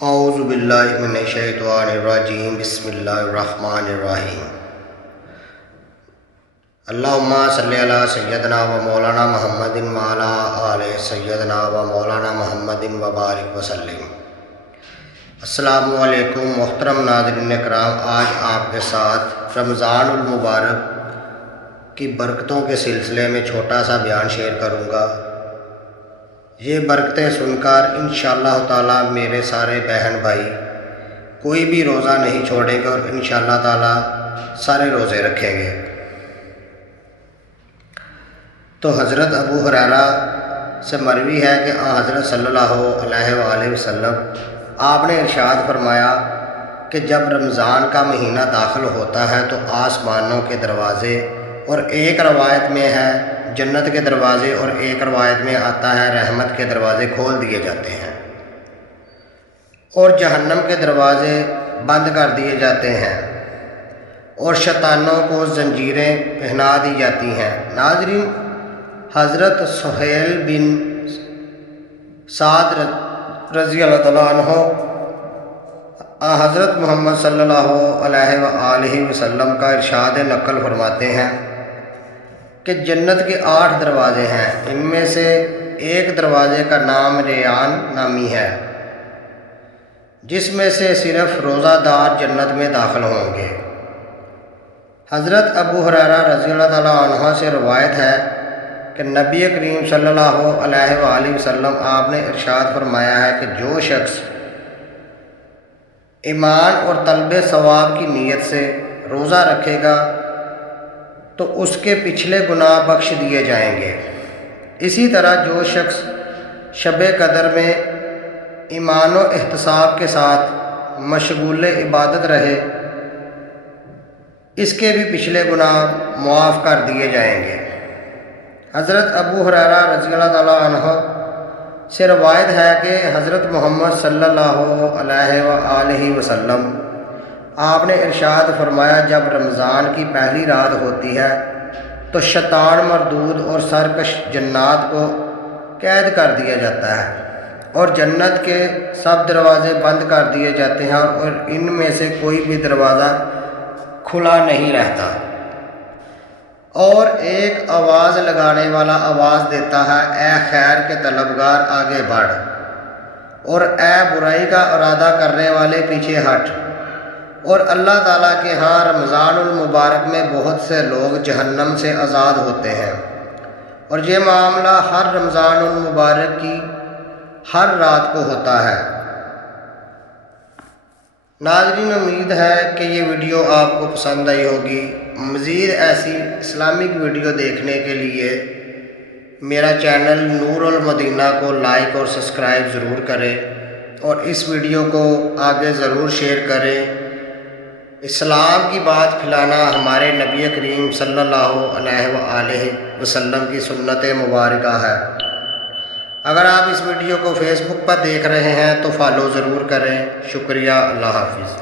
اعوذ باللہ من الشیطان الرجیم بسم اللہ الرحمن الرحیم اللہم صلی علی سیدنا و مولانا محمد وعلی آل سیدنا و مولانا محمد وبارک وسلم۔ السلام علیکم محترم ناظرین کرام، آج آپ کے ساتھ رمضان المبارک کی برکتوں کے سلسلے میں چھوٹا سا بیان شیئر کروں گا۔ یہ برکتیں سن کر انشاءاللہ تعالیٰ میرے سارے بہن بھائی کوئی بھی روزہ نہیں چھوڑیں گے اور انشاءاللہ تعالیٰ سارے روزے رکھیں گے۔ تو حضرت ابو ہریرہ سے مروی ہے کہ حضرت صلی اللہ علیہ وآلہ وسلم آپ نے ارشاد فرمایا کہ جب رمضان کا مہینہ داخل ہوتا ہے تو آسمانوں کے دروازے، اور ایک روایت میں ہے جنت کے دروازے، اور ایک روایت میں آتا ہے رحمت کے دروازے کھول دیے جاتے ہیں اور جہنم کے دروازے بند کر دیے جاتے ہیں اور شیطانوں کو زنجیریں پہنا دی جاتی ہیں۔ ناظرین، حضرت سہیل بن سعد رضی اللہ تعالیٰ عنہ حضرت محمد صلی اللہ علیہ وآلہ وسلم کا ارشاد نقل فرماتے ہیں کہ جنت کے 8 دروازے ہیں، ان میں سے ایک دروازے کا نام ریان نامی ہے، جس میں سے صرف روزہ دار جنت میں داخل ہوں گے۔ حضرت ابو ہریرہ رضی اللہ تعالیٰ عنہ سے روایت ہے کہ نبی کریم صلی اللہ علیہ وآلہ وسلم آپ نے ارشاد فرمایا ہے کہ جو شخص ایمان اور طلب ثواب کی نیت سے روزہ رکھے گا تو اس کے پچھلے گناہ بخش دیے جائیں گے۔ اسی طرح جو شخص شب قدر میں ایمان و احتساب کے ساتھ مشغول عبادت رہے، اس کے بھی پچھلے گناہ معاف کر دیے جائیں گے۔ حضرت ابو ہریرہ رضی اللہ تعالیٰ عنہ سے روایت ہے کہ حضرت محمد صلی اللہ علیہ وآلہ وسلم آپ نے ارشاد فرمایا جب رمضان کی پہلی رات ہوتی ہے تو شیطان مردود اور سرکش جنات کو قید کر دیا جاتا ہے اور جنت کے سب دروازے بند کر دیے جاتے ہیں اور ان میں سے کوئی بھی دروازہ کھلا نہیں رہتا، اور ایک آواز لگانے والا آواز دیتا ہے، اے خیر کے طلبگار آگے بڑھ، اور اے برائی کا ارادہ کرنے والے پیچھے ہٹ۔ اور اللہ تعالیٰ کے ہاں رمضان المبارک میں بہت سے لوگ جہنم سے آزاد ہوتے ہیں، اور یہ معاملہ ہر رمضان المبارک کی ہر رات کو ہوتا ہے۔ ناظرین، امید ہے کہ یہ ویڈیو آپ کو پسند آئی ہوگی۔ مزید ایسی اسلامک ویڈیو دیکھنے کے لیے میرا چینل نور المدینہ کو لائک اور سبسکرائب ضرور کریں اور اس ویڈیو کو آگے ضرور شیئر کریں۔ اسلام کی بات پھیلانا ہمارے نبی کریم صلی اللہ علیہ وآلہ وسلم کی سنت مبارکہ ہے۔ اگر آپ اس ویڈیو کو فیس بک پر دیکھ رہے ہیں تو فالو ضرور کریں۔ شکریہ، اللہ حافظ۔